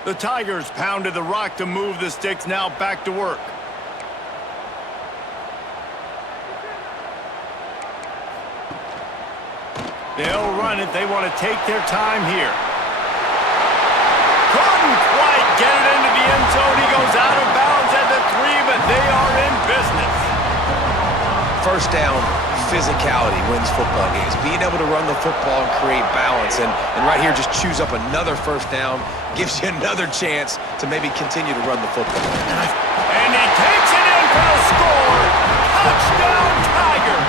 The Tigers pounded the rock to move the sticks, now back to work. They'll run it. They want to take their time here. Couldn't quite get it into the end zone. He goes out of bounds at the 3, but they are in business. First down, physicality wins football games. Being able to run the football and create balance. And right here, just choose up another first down. Gives you another chance to maybe continue to run the football. And he takes it in for the score. Touchdown, Tigers.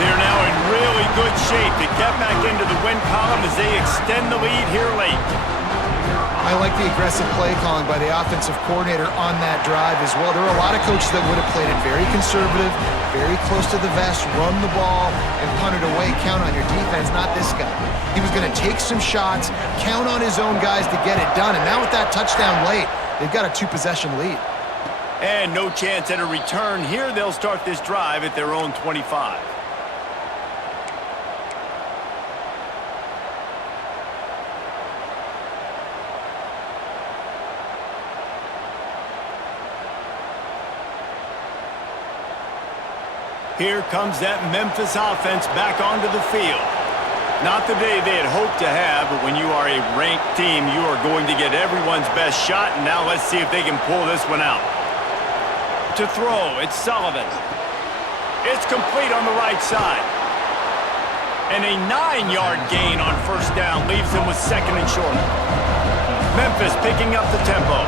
They're now in really good shape to get back into the win column as they extend the lead here late. I like the aggressive play calling by the offensive coordinator on that drive as well. There are a lot of coaches that would have played it very conservative, very close to the vest, run the ball, and punt it away. Count on your defense, not this guy. He was going to take some shots, count on his own guys to get it done, and now with that touchdown late, they've got a 2-possession lead. And no chance at a return here. They'll start this drive at their own 25. Here comes that Memphis offense back onto the field. Not the day they had hoped to have, but when you are a ranked team, you are going to get everyone's best shot, and now let's see if they can pull this one out. To throw, it's Sullivan. It's complete on the right side. And a 9-yard gain on first down leaves them with second and short. Memphis picking up the tempo.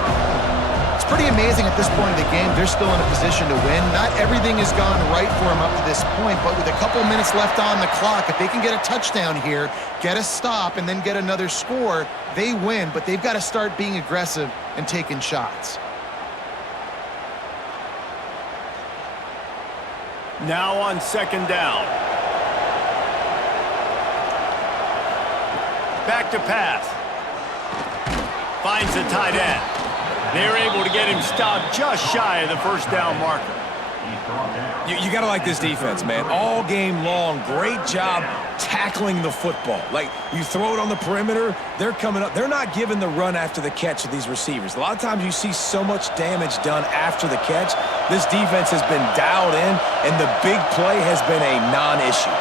It's pretty amazing at this point of the game. They're still in a position to win. Not everything has gone right for them up to this point, but with a couple minutes left on the clock, if they can get a touchdown here, get a stop, and then get another score, they win, but they've got to start being aggressive and taking shots. Now on second down. Back to pass. Finds the tight end. They're able to get him stopped just shy of the first down marker. You got to like this defense, man. All game long, great job tackling the football. Like, you throw it on the perimeter, they're coming up. They're not giving the run after the catch to these receivers. A lot of times you see so much damage done after the catch. This defense has been dialed in, and the big play has been a non-issue.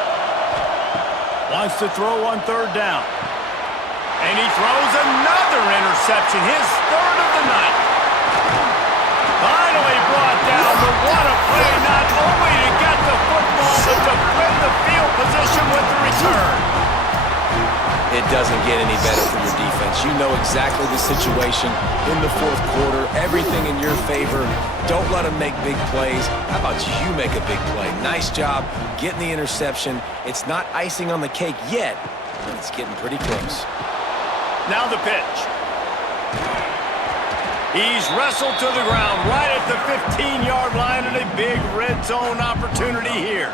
Wants to throw on third down. And he throws another interception, his third of the night. Finally brought down, but what a play, not only to get the football, but to win the field position with the return. It doesn't get any better for your defense. You know exactly the situation in the fourth quarter, everything in your favor. Don't let them make big plays. How about you make a big play? Nice job getting the interception. It's not icing on the cake yet, but it's getting pretty close. Now the pitch. He's wrestled to the ground right at the 15-yard line, and a big red zone opportunity here.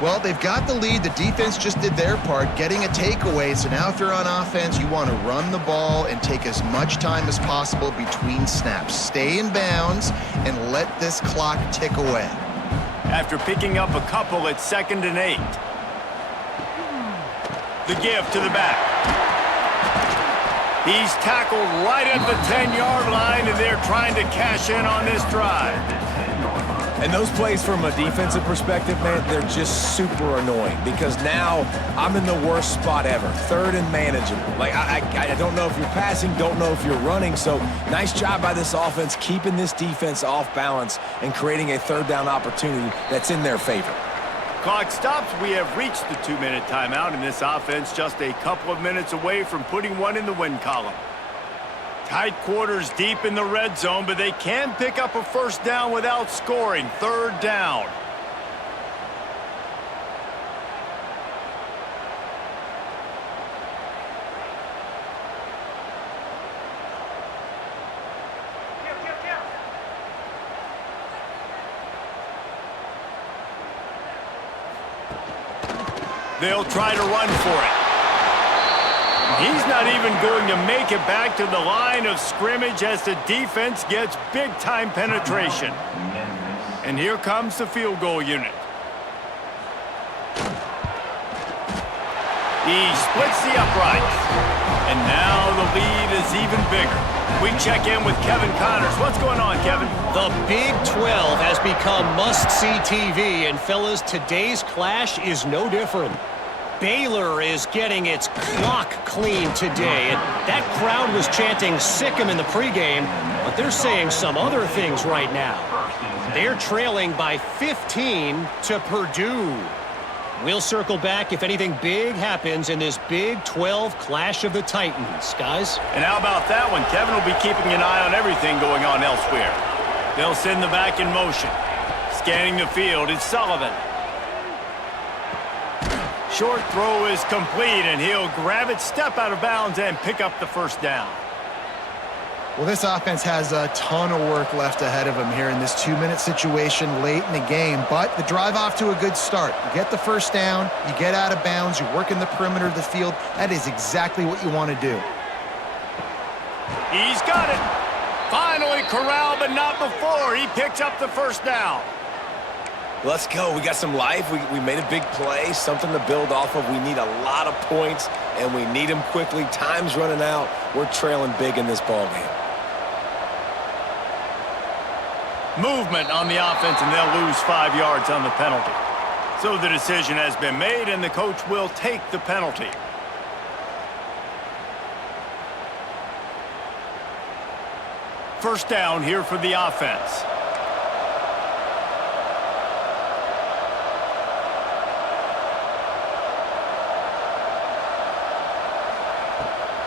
Well, they've got the lead. The defense just did their part, getting a takeaway. So now if you're on offense, you want to run the ball and take as much time as possible between snaps. Stay in bounds and let this clock tick away. After picking up a couple at 2nd and 8. The give to the back. He's tackled right at the 10-yard line, and they're trying to cash in on this drive. And those plays from a defensive perspective, man, they're just super annoying because now I'm in the worst spot ever. Third and manageable. Like, I don't know if you're passing, don't know if you're running. So nice job by this offense keeping this defense off balance and creating a third down opportunity that's in their favor. Clock stops. We have reached the 2-minute timeout, and this offense just a couple of minutes away from putting one in the win column. Tight quarters deep in the red zone, but they can pick up a first down without scoring. Third down. They'll try to run for it. He's not even going to make it back to the line of scrimmage as the defense gets big-time penetration. And here comes the field goal unit. He splits the uprights. And now the lead is even bigger. We check in with Kevin Connors. What's going on, Kevin? The Big 12 has become must-see TV, and fellas, today's clash is no different. Baylor is getting its clock cleaned today, and that crowd was chanting "sick 'em" in the pregame, but they're saying some other things right now. They're trailing by 15 to Purdue. We'll circle back if anything big happens in this Big 12 Clash of the Titans, guys. And how about that one? Kevin will be keeping an eye on everything going on elsewhere. They'll send the back in motion. Scanning the field, it's Sullivan. Short throw is complete, and he'll grab it, step out of bounds, and pick up the first down. Well, this offense has a ton of work left ahead of them here in this 2-minute situation late in the game, but the drive off to a good start. You get the first down, you get out of bounds, you work in the perimeter of the field. That is exactly what you want to do. He's got it. Finally corralled, but not before. He picks up the first down. Let's go. We got some life. We made a big play, something to build off of. We need a lot of points, and we need them quickly. Time's running out. We're trailing big in this ballgame. Movement on the offense, and they'll lose 5 yards on the penalty. So the decision has been made, and the coach will take the penalty. First down here for the offense.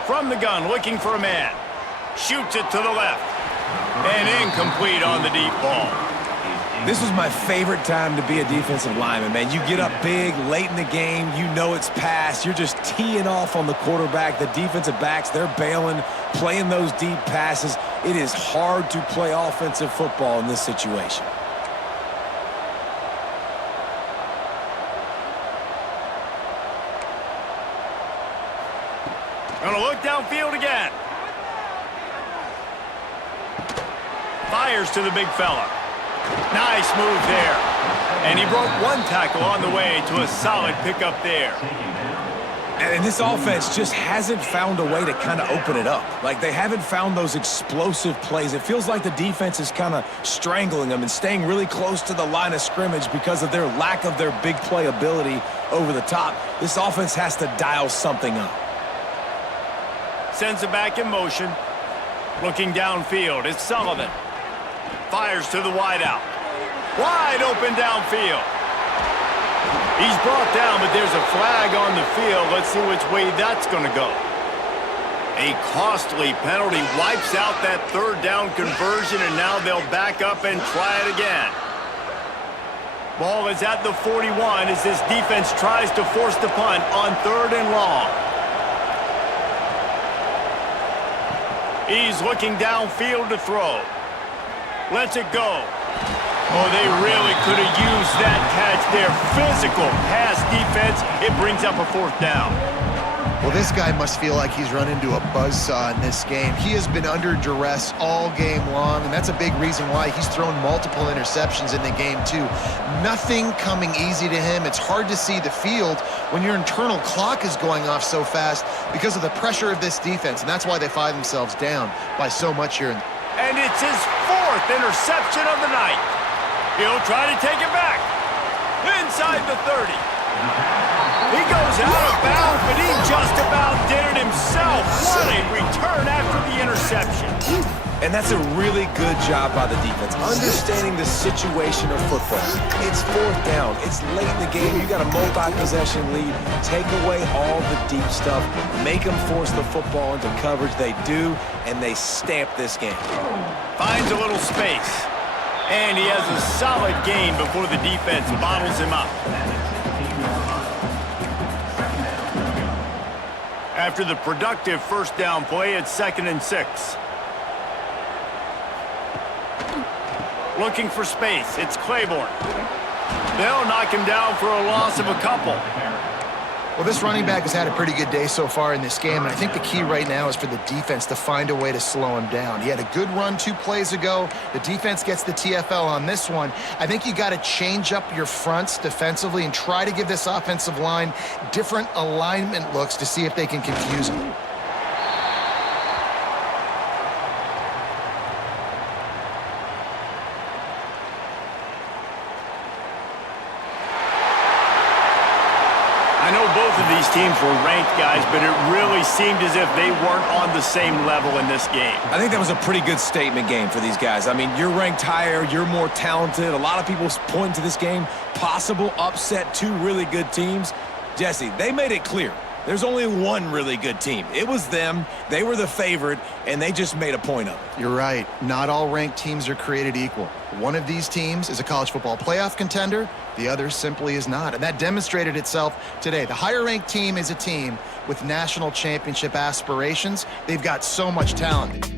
From the gun, looking for a man. Shoots it to the left. And incomplete on the deep ball. This was my favorite time to be a defensive lineman, man. You get up big, late in the game, you know it's past. You're just teeing off on the quarterback. The defensive backs, they're bailing, playing those deep passes. It is hard to play offensive football in this situation. Gonna look downfield again. Fires to the big fella. Nice move there. And he broke one tackle on the way to a solid pickup there. And this offense just hasn't found a way to kind of open it up. Like, they haven't found those explosive plays. It feels like the defense is kind of strangling them and staying really close to the line of scrimmage because of their lack of their big play ability over the top. This offense has to dial something up. Sends it back in motion. Looking downfield, it's Sullivan. Fires to the wideout. Wide open downfield. He's brought down, but there's a flag on the field. Let's see which way that's going to go. A costly penalty wipes out that third down conversion, and now they'll back up and try it again. Ball is at the 41 as this defense tries to force the punt on 3rd and long. He's looking downfield to throw. Lets it go. Oh, they really could have used that catch there. Physical pass defense. It brings up a 4th down. Well, this guy must feel like he's run into a buzzsaw in this game. He has been under duress all game long, and that's a big reason why he's thrown multiple interceptions in the game, too. Nothing coming easy to him. It's hard to see the field when your internal clock is going off so fast because of the pressure of this defense, and that's why they find themselves down by so much here. And it's his 4th interception of the night. He'll try to take it back. Inside the 30. He goes out of bounds, but he just about did it himself. What a return after the interception. And that's a really good job by the defense, understanding the situation of football. It's 4th down. It's late in the game. You got a multi-possession lead. Take away all the deep stuff. Make them force the football into coverage. They do, and they stamp this game. Finds a little space. And he has a solid gain before the defense bottles him up. After the productive first down play, it's 2nd and 6. Looking for space. It's Claiborne. They'll knock him down for a loss of a couple. Well, this running back has had a pretty good day so far in this game, and I think the key right now is for the defense to find a way to slow him down. He had a good run 2 plays ago. The defense gets the TFL on this one. I think you got to change up your fronts defensively and try to give this offensive line different alignment looks to see if they can confuse him. I know both of these teams were ranked, guys, but it really seemed as if they weren't on the same level in this game. I think that was a pretty good statement game for these guys. I mean, you're ranked higher, you're more talented. A lot of people point to this game, possible upset, 2 really good teams. Jesse, they made it clear. There's only one really good team. It was them. They were the favorite, and they just made a point of it. You're right. Not all ranked teams are created equal. One of these teams is a college football playoff contender. The other simply is not. And that demonstrated itself today. The higher-ranked team is a team with national championship aspirations. They've got so much talent.